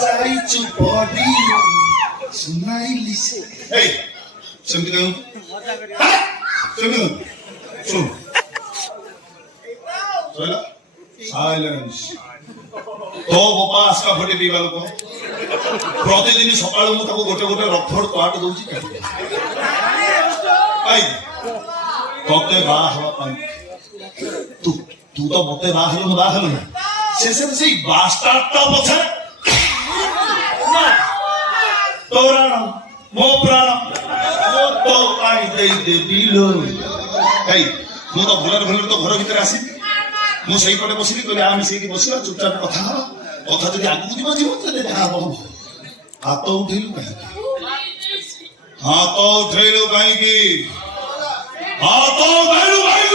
ଯାଇଛୁ ବଡି ଶୁଣାଇଲି ସେ ଏଇ ସେମିତି କହିବୁ ସେମିତି ଶୁଣ ସଇଲା ସାଇଲେନ୍ସ तो बापा आसका फटे पीवा लोक प्रतिदिन सकाल गोटे गोटे रफड़ काट दूसरी तते तू तू तो मत बाहल ना से बास्टार्डटा पछे तो प्राण मो प्राण मो तो पाई दे देबिलो मु तो भलर भलर तो घर भीतर आसी मु सही पटे बसिली कहले आमी सेही बसिला चुपचाप कथा जदि आगू जीव जीव तले देखा हम हाथ उठेलु कहीं हाथ उठेलु कहीं हाथ उठेलु कहीं